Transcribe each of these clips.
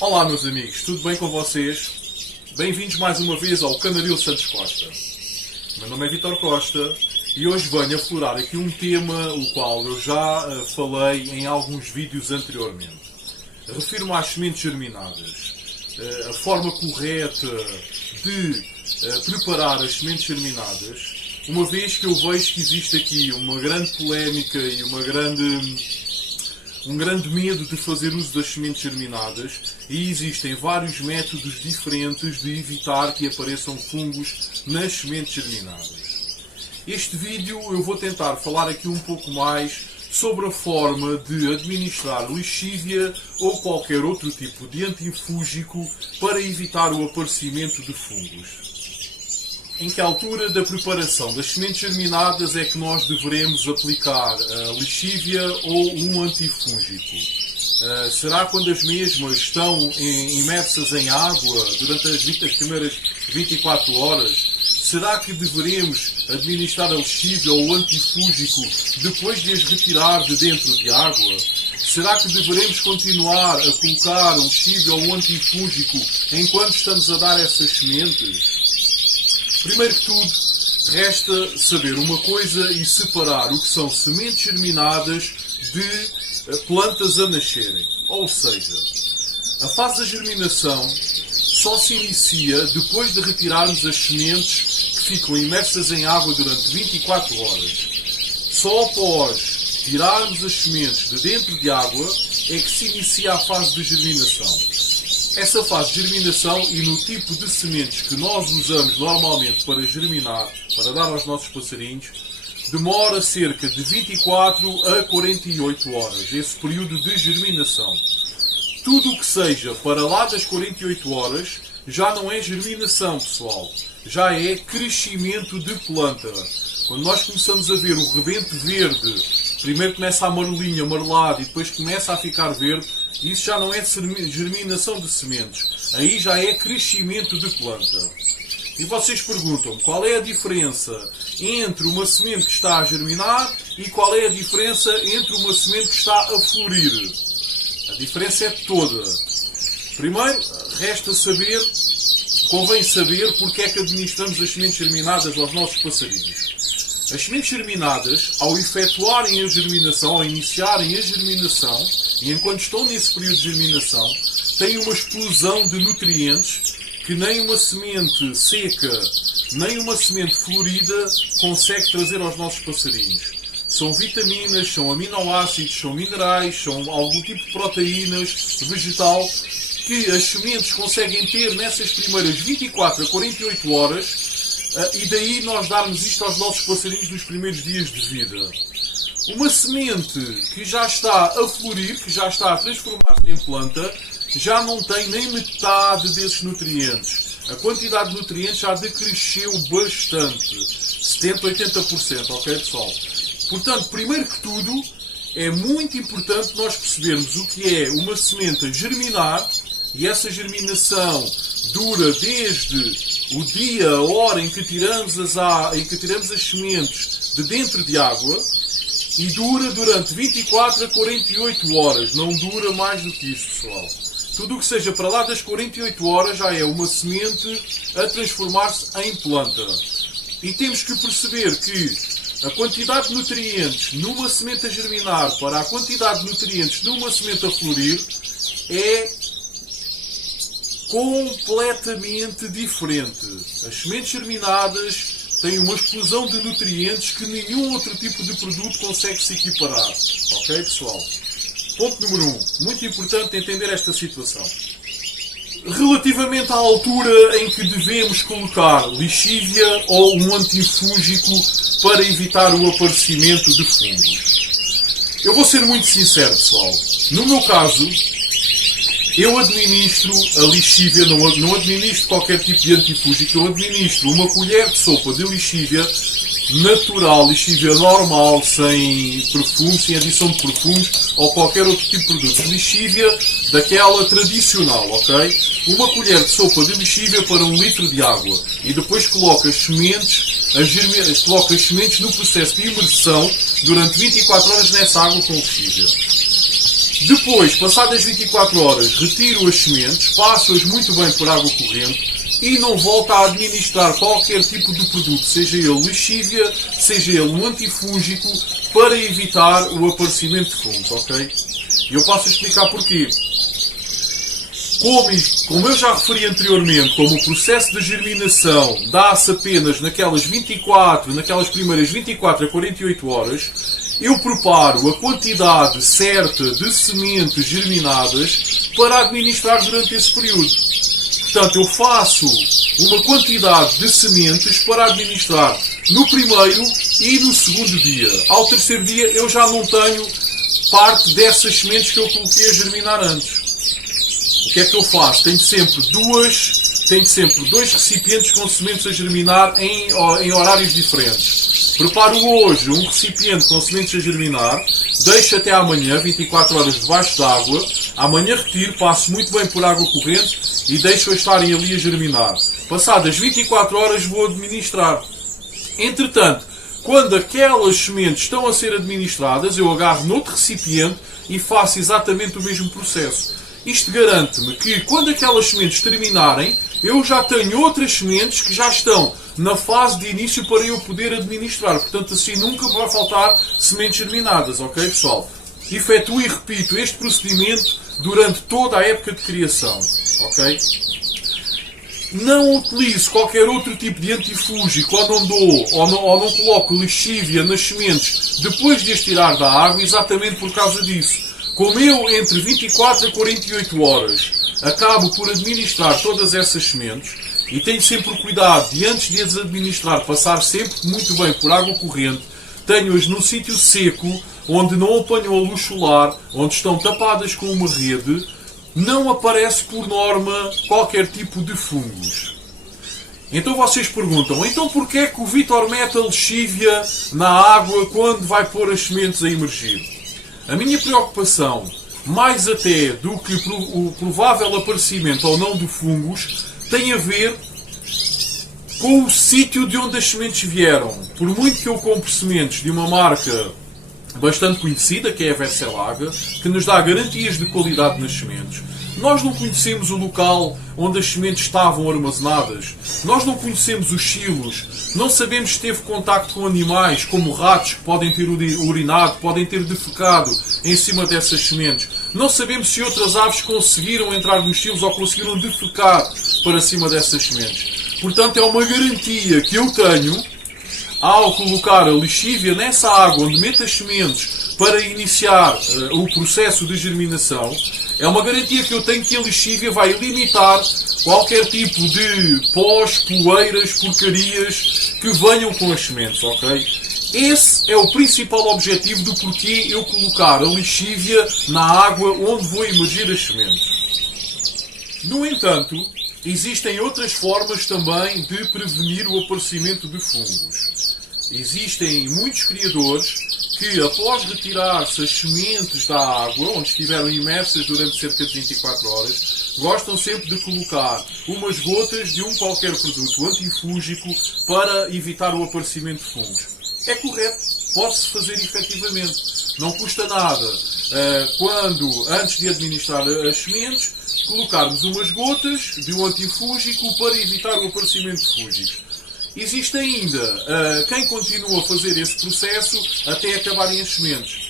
Olá meus amigos, tudo bem com vocês? Bem-vindos mais uma vez ao Canaril Santos Costa. Meu nome é Vítor Costa e hoje venho aflorar aqui um tema o qual eu já falei em alguns vídeos anteriormente. Refiro-me às sementes germinadas. A forma correta de preparar as sementes germinadas, uma vez que eu vejo que existe aqui uma grande polémica e um grande medo de fazer uso das sementes germinadas, e existem vários métodos diferentes de evitar que apareçam fungos nas sementes germinadas. Este vídeo eu vou tentar falar aqui um pouco mais sobre a forma de administrar lixívia ou qualquer outro tipo de antifúngico para evitar o aparecimento de fungos. Em que altura da preparação das sementes germinadas é que nós deveremos aplicar a lixívia ou um antifúngico? Será quando as mesmas estão imersas em água durante as primeiras 24 horas? Será que deveremos administrar a lixívia ou o antifúngico depois de as retirar de dentro de água? Será que deveremos continuar a colocar a lixívia ou o antifúngico enquanto estamos a dar essas sementes? Primeiro que tudo, resta saber uma coisa e separar o que são sementes germinadas de plantas a nascerem. Ou seja, a fase da germinação só se inicia depois de retirarmos as sementes que ficam imersas em água durante 24 horas. Só após tirarmos as sementes de dentro de água é que se inicia a fase de germinação. Essa fase de germinação e no tipo de sementes que nós usamos normalmente para germinar, para dar aos nossos passarinhos, demora cerca de 24 a 48 horas, esse período de germinação. Tudo o que seja para lá das 48 horas já não é germinação, pessoal. Já é crescimento de planta. Quando nós começamos a ver o rebento verde, primeiro começa a amarelinho, amarelado e depois começa a ficar verde, isso já não é germinação de sementes. Aí já é crescimento de planta. E vocês perguntam-me qual é a diferença entre uma semente que está a germinar e qual é a diferença entre uma semente que está a florir. A diferença é toda. Primeiro, convém saber porque é que administramos as sementes germinadas aos nossos passarinhos. As sementes germinadas, ao efetuarem a germinação, ao iniciarem a germinação, e enquanto estão nesse período de germinação, têm uma explosão de nutrientes que nem uma semente seca, nem uma semente florida consegue trazer aos nossos passarinhos. São vitaminas, são aminoácidos, são minerais, são algum tipo de proteínas vegetal que as sementes conseguem ter nessas primeiras 24 a 48 horas, e daí nós darmos isto aos nossos passarinhos nos primeiros dias de vida. Uma semente que já está a florir, que já está a transformar-se em planta, já não tem nem metade desses nutrientes. A quantidade de nutrientes já decresceu bastante. 70, 80%, ok pessoal? Portanto, primeiro que tudo, é muito importante nós percebermos o que é uma semente a germinar, e essa germinação dura desde o dia, a hora em que tiramos as sementes de dentro de água, e dura durante 24 a 48 horas. Não dura mais do que isso, pessoal. Tudo o que seja para lá das 48 horas já é uma semente a transformar-se em planta. E temos que perceber que a quantidade de nutrientes numa semente a germinar para a quantidade de nutrientes numa semente a florir é completamente diferente. As sementes germinadas têm uma explosão de nutrientes que nenhum outro tipo de produto consegue se equiparar. Ok, pessoal? Ponto número 1. Muito importante entender esta situação. Relativamente à altura em que devemos colocar lixívia ou um antifúngico para evitar o aparecimento de fungos. Eu vou ser muito sincero, pessoal. No meu caso, eu administro a lixívia, não administro qualquer tipo de antifúngico, eu administro uma colher de sopa de lixívia natural, lixívia normal, sem perfume, sem adição de perfumes ou qualquer outro tipo de produto. Lixívia daquela tradicional, ok? Uma colher de sopa de lixívia para 1 litro de água e depois coloco as sementes no processo de imersão durante 24 horas nessa água com lixívia. Depois, passadas 24 horas, retiro as sementes, passo-as muito bem por água corrente e não volto a administrar qualquer tipo de produto, seja ele lexívia, seja ele um antifúngico, para evitar o aparecimento de fungos, ok? E eu passo a explicar porquê. Como eu já referi anteriormente, como o processo de germinação dá-se apenas naquelas primeiras 24 a 48 horas, eu preparo a quantidade certa de sementes germinadas para administrar durante esse período. Portanto, eu faço uma quantidade de sementes para administrar no primeiro e no segundo dia. Ao terceiro dia eu já não tenho parte dessas sementes que eu coloquei a germinar antes. O que é que eu faço? Tenho sempre dois recipientes com sementes a germinar em horários diferentes. Preparo hoje um recipiente com sementes a germinar, deixo até amanhã, 24 horas debaixo d'água, amanhã retiro, passo muito bem por água corrente e deixo-a estarem ali a germinar. Passadas 24 horas vou administrar. Entretanto, quando aquelas sementes estão a ser administradas, eu agarro noutro recipiente e faço exatamente o mesmo processo. Isto garante-me que quando aquelas sementes terminarem, eu já tenho outras sementes que já estão na fase de início para eu poder administrar. Portanto, assim nunca me vai faltar sementes germinadas, ok, pessoal? Efetuo e repito este procedimento durante toda a época de criação, ok? Não utilizo qualquer outro tipo de antifúngico ou não coloco lexívia nas sementes depois de as tirar da água, exatamente por causa disso. Como eu, entre 24 a 48 horas, acabo por administrar todas essas sementes e tenho sempre o cuidado de, antes de as administrar, passar sempre muito bem por água corrente, tenho-as num sítio seco, onde não apanham a luz solar, onde estão tapadas com uma rede, não aparece por norma qualquer tipo de fungos. Então vocês perguntam, então porquê é que o Vitor mete a lexívia na água quando vai pôr as sementes a emergir? A minha preocupação, mais até do que o provável aparecimento ou não de fungos, tem a ver com o sítio de onde as sementes vieram. Por muito que eu compre sementes de uma marca bastante conhecida, que é a Verselaga, que nos dá garantias de qualidade nas sementes, nós não conhecemos o local onde as sementes estavam armazenadas, nós não conhecemos os silos, não sabemos se teve contacto com animais, como ratos que podem ter urinado, podem ter defecado em cima dessas sementes, não sabemos se outras aves conseguiram entrar nos silos ou conseguiram defecar para cima dessas sementes. Portanto, é uma garantia que eu tenho ao colocar a lexívia nessa água onde meto as sementes para iniciar o processo de germinação. É uma garantia que eu tenho que a lexívia vai limitar qualquer tipo de pós, poeiras, porcarias que venham com as sementes, ok? Esse é o principal objetivo do porquê eu colocar a lexívia na água onde vou emergir as sementes. No entanto, existem outras formas também de prevenir o aparecimento de fungos. Existem muitos criadores que, após retirar-se as sementes da água, onde estiveram imersas durante cerca de 24 horas, gostam sempre de colocar umas gotas de um qualquer produto antifúngico para evitar o aparecimento de fungos. É correto, pode-se fazer efetivamente. Não custa nada, antes de administrar as sementes, colocarmos umas gotas de um antifúngico para evitar o aparecimento de fungos. Existe ainda quem continua a fazer esse processo até acabarem as sementes.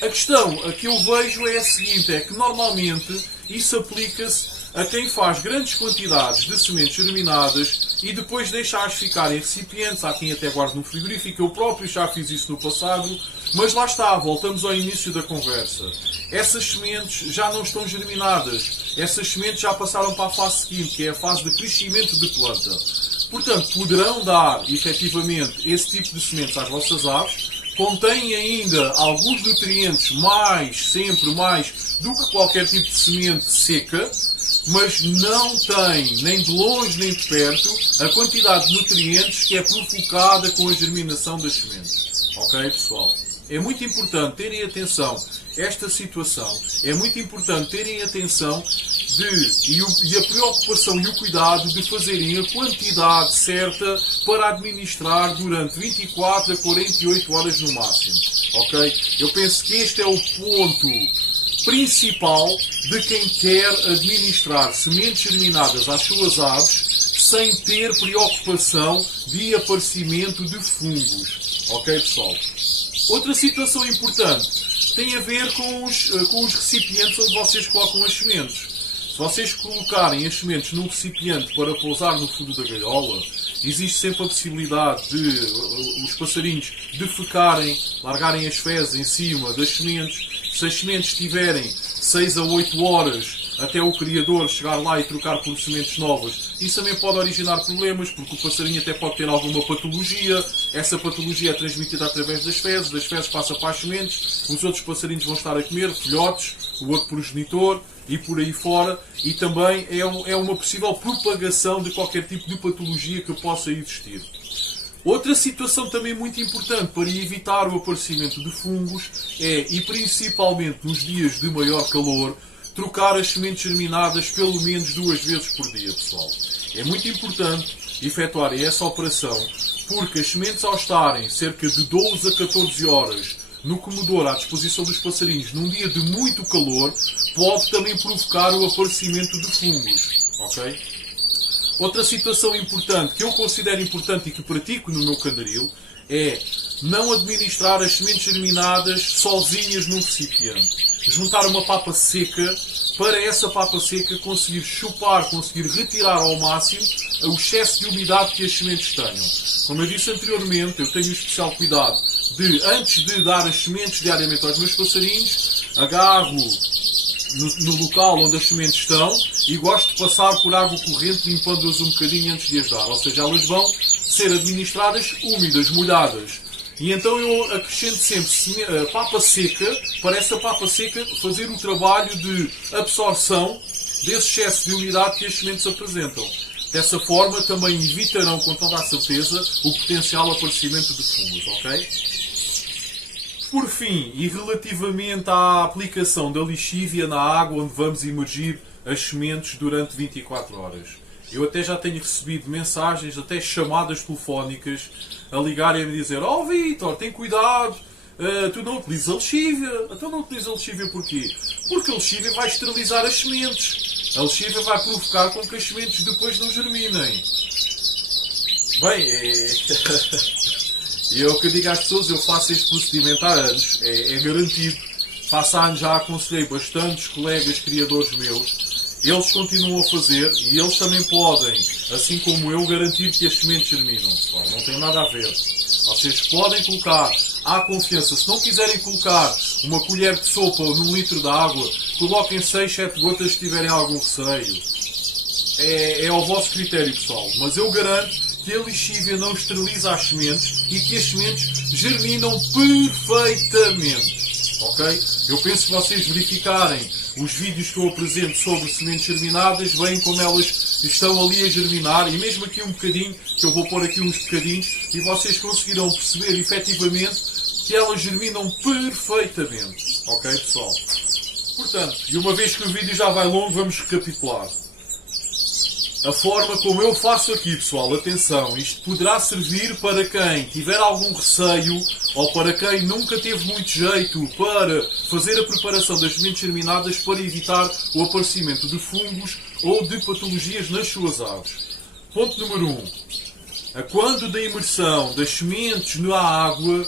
A questão a que eu vejo é a seguinte, é que normalmente isso aplica-se a quem faz grandes quantidades de sementes germinadas e depois deixa-as ficar em recipientes, há quem até guarde no frigorífico, eu próprio já fiz isso no passado, mas lá está, voltamos ao início da conversa. Essas sementes já não estão germinadas, essas sementes já passaram para a fase seguinte, que é a fase de crescimento de planta. Portanto, poderão dar, efetivamente, esse tipo de sementes às vossas aves, contêm ainda alguns nutrientes sempre mais do que qualquer tipo de semente seca, mas não tem, nem de longe nem de perto, a quantidade de nutrientes que é provocada com a germinação das sementes. Ok, pessoal? É muito importante terem atenção a esta situação, é muito importante terem atenção e a preocupação e o cuidado de fazerem a quantidade certa para administrar durante 24 a 48 horas no máximo. Ok? Eu penso que este é o ponto principal de quem quer administrar sementes germinadas às suas aves sem ter preocupação de aparecimento de fungos. Ok, pessoal? Outra situação importante tem a ver com os recipientes onde vocês colocam as sementes. Se vocês colocarem as sementes num recipiente para pousar no fundo da gaiola, existe sempre a possibilidade de os passarinhos defecarem, largarem as fezes em cima das sementes. Se as sementes tiverem 6 a 8 horas até o criador chegar lá e trocar por sementes novas, isso também pode originar problemas, porque o passarinho até pode ter alguma patologia. Essa patologia é transmitida através das fezes passa para as sementes, os outros passarinhos vão estar a comer, filhotes, o outro progenitor e por aí fora, e também é uma possível propagação de qualquer tipo de patologia que possa existir. Outra situação também muito importante para evitar o aparecimento de fungos é, e principalmente nos dias de maior calor, trocar as sementes germinadas pelo menos 2 vezes por dia, pessoal. É muito importante efetuar essa operação, porque as sementes, ao estarem cerca de 12 a 14 horas no comedor à disposição dos passarinhos num dia de muito calor, pode também provocar o aparecimento de fungos. Ok? Outra situação importante, que eu considero importante e que pratico no meu candaril, é não administrar as sementes germinadas sozinhas num recipiente. Juntar uma papa seca, para essa papa seca conseguir chupar, conseguir retirar ao máximo o excesso de umidade que as sementes tenham. Como eu disse anteriormente, eu tenho especial cuidado de, antes de dar as sementes diariamente aos meus passarinhos, agarro no local onde as sementes estão e gosto de passar por água corrente limpando-as um bocadinho antes de as dar. Ou seja, elas vão ser administradas úmidas, molhadas. E então eu acrescento sempre papa seca, para essa papa seca fazer o trabalho de absorção desse excesso de umidade que as sementes apresentam. Dessa forma também evitarão com toda a certeza o potencial aparecimento de fungos, ok? Por fim, e relativamente à aplicação da lixívia na água onde vamos imergir as sementes durante 24 horas. Eu até já tenho recebido mensagens, até chamadas telefónicas, a ligarem-me e dizer: "Oh Vítor, tem cuidado, tu não utilizas a lixívia." Então não utilizas a lixívia porquê? Porque a lixívia vai esterilizar as sementes. A lixívia vai provocar com que as sementes depois não germinem. Bem, e é o que eu digo às pessoas, eu faço este procedimento há anos, é garantido. Faço anos já aconselhei bastantes colegas criadores meus, eles continuam a fazer e eles também podem, assim como eu, garantir que as sementes germinam. Não tem nada a ver. Vocês podem colocar à confiança. Se não quiserem colocar uma colher de sopa num litro de água, coloquem 6, 7 gotas se tiverem algum receio. É ao vosso critério, pessoal. Mas eu garanto que a lixívia não esteriliza as sementes e que as sementes germinam perfeitamente. Ok? Eu penso que vocês verificarem os vídeos que eu apresento sobre sementes germinadas, veem como elas estão ali a germinar, e mesmo aqui um bocadinho, que eu vou pôr aqui uns bocadinhos, e vocês conseguirão perceber efetivamente que elas germinam perfeitamente. Ok, pessoal? Portanto, e uma vez que o vídeo já vai longo, vamos recapitular. A forma como eu faço aqui, pessoal, atenção, isto poderá servir para quem tiver algum receio ou para quem nunca teve muito jeito para fazer a preparação das sementes germinadas para evitar o aparecimento de fungos ou de patologias nas suas aves. Ponto número 1. Quando da imersão das sementes na água,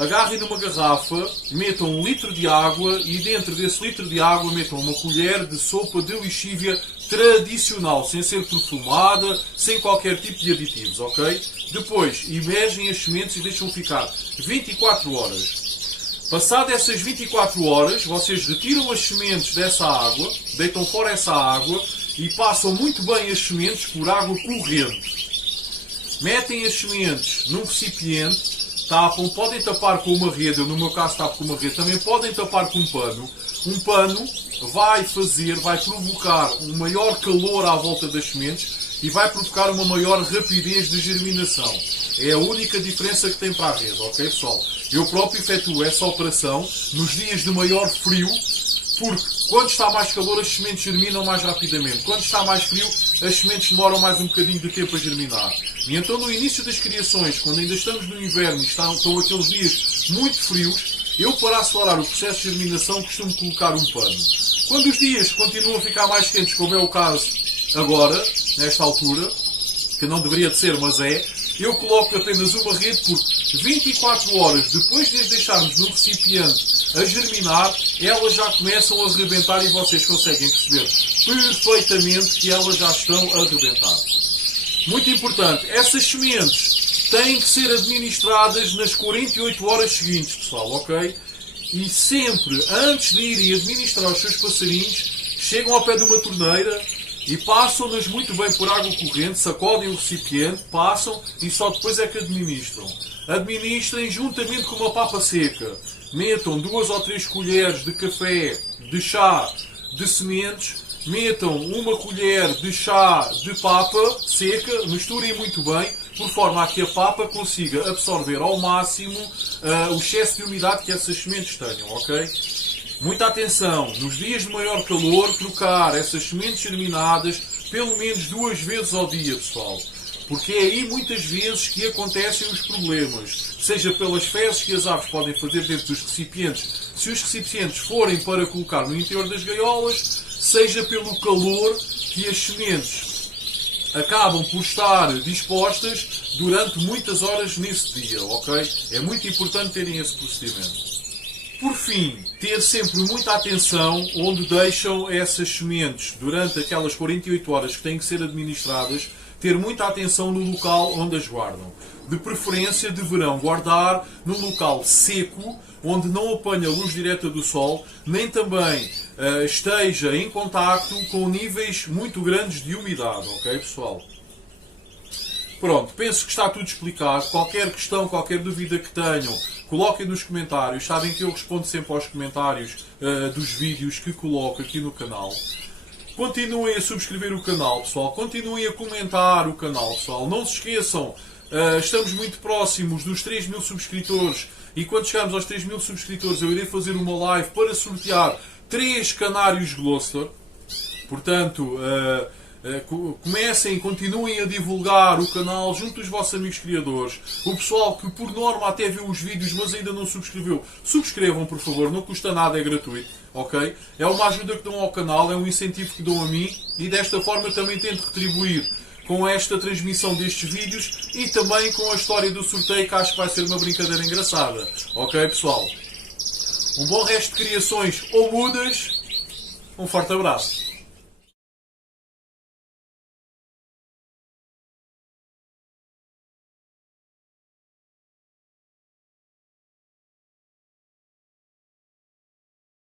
agarrem numa garrafa, metam 1 litro de água e dentro desse litro de água metam uma colher de sopa de lixívia tradicional, sem ser perfumada, sem qualquer tipo de aditivos, ok? Depois, imergem as sementes e deixam ficar 24 horas. Passado essas 24 horas, vocês retiram as sementes dessa água, deitam fora essa água e passam muito bem as sementes por água corrente. Metem as sementes num recipiente, tapam, podem tapar com uma rede, eu no meu caso tapo com uma rede, também podem tapar com um pano. Um pano vai provocar um maior calor à volta das sementes e vai provocar uma maior rapidez de germinação. É a única diferença que tem para a rede, ok, pessoal? Eu próprio efetuo essa operação nos dias de maior frio, porque quando está mais calor as sementes germinam mais rapidamente. Quando está mais frio as sementes demoram mais um bocadinho de tempo a germinar. E então no início das criações, quando ainda estamos no inverno e estão aqueles dias muito frios, Eu, para acelerar o processo de germinação, costumo colocar um pano. Quando os dias continuam a ficar mais quentes, como é o caso agora, nesta altura, que não deveria de ser, mas é, eu coloco apenas uma rede porque 24 horas depois de as deixarmos no recipiente a germinar, elas já começam a rebentar e vocês conseguem perceber perfeitamente que elas já estão a rebentar. Muito importante, essas sementes têm que ser administradas nas 48 horas seguintes, pessoal, ok? E sempre, antes de irem administrar os seus passarinhos, chegam ao pé de uma torneira e passam-nas muito bem por água corrente, sacodem o recipiente, passam e só depois é que administram. Administrem juntamente com uma papa seca. Metam 2 ou 3 colheres de café, de chá, de sementes. Metam 1 colher de chá de papa seca, misturem muito bem, por forma a que a papa consiga absorver ao máximo o excesso de umidade que essas sementes tenham, ok? Muita atenção, nos dias de maior calor, trocar essas sementes germinadas pelo menos 2 vezes ao dia, pessoal. Porque é aí muitas vezes que acontecem os problemas. Seja pelas fezes que as aves podem fazer dentro dos recipientes, se os recipientes forem para colocar no interior das gaiolas, seja pelo calor que as sementes acabam por estar dispostas durante muitas horas nesse dia, ok? É muito importante terem esse procedimento. Por fim, ter sempre muita atenção onde deixam essas sementes durante aquelas 48 horas que têm que ser administradas, ter muita atenção no local onde as guardam. De preferência, deverão guardar num local seco, onde não apanha luz direta do sol, nem também esteja em contacto com níveis muito grandes de umidade, ok, pessoal? Pronto, penso que está tudo explicado. Qualquer questão, qualquer dúvida que tenham, coloquem nos comentários. Sabem que eu respondo sempre aos comentários dos vídeos que coloco aqui no canal. Continuem a subscrever o canal, pessoal. Continuem a comentar o canal, pessoal. Não se esqueçam, estamos muito próximos dos 3.000 subscritores. E quando chegarmos aos 3.000 subscritores, eu irei fazer uma live para sortear 3 canários Gloucester. Portanto, comecem, continuem a divulgar o canal junto dos vossos amigos criadores. O pessoal que por norma até vê os vídeos, mas ainda não subscreveu, subscrevam, por favor, não custa nada, é gratuito, ok? É uma ajuda que dão ao canal, é um incentivo que dão a mim e desta forma eu também tento retribuir com esta transmissão destes vídeos e também com a história do sorteio, que acho que vai ser uma brincadeira engraçada, ok, pessoal? Um bom resto de criações ou mudas, um forte abraço.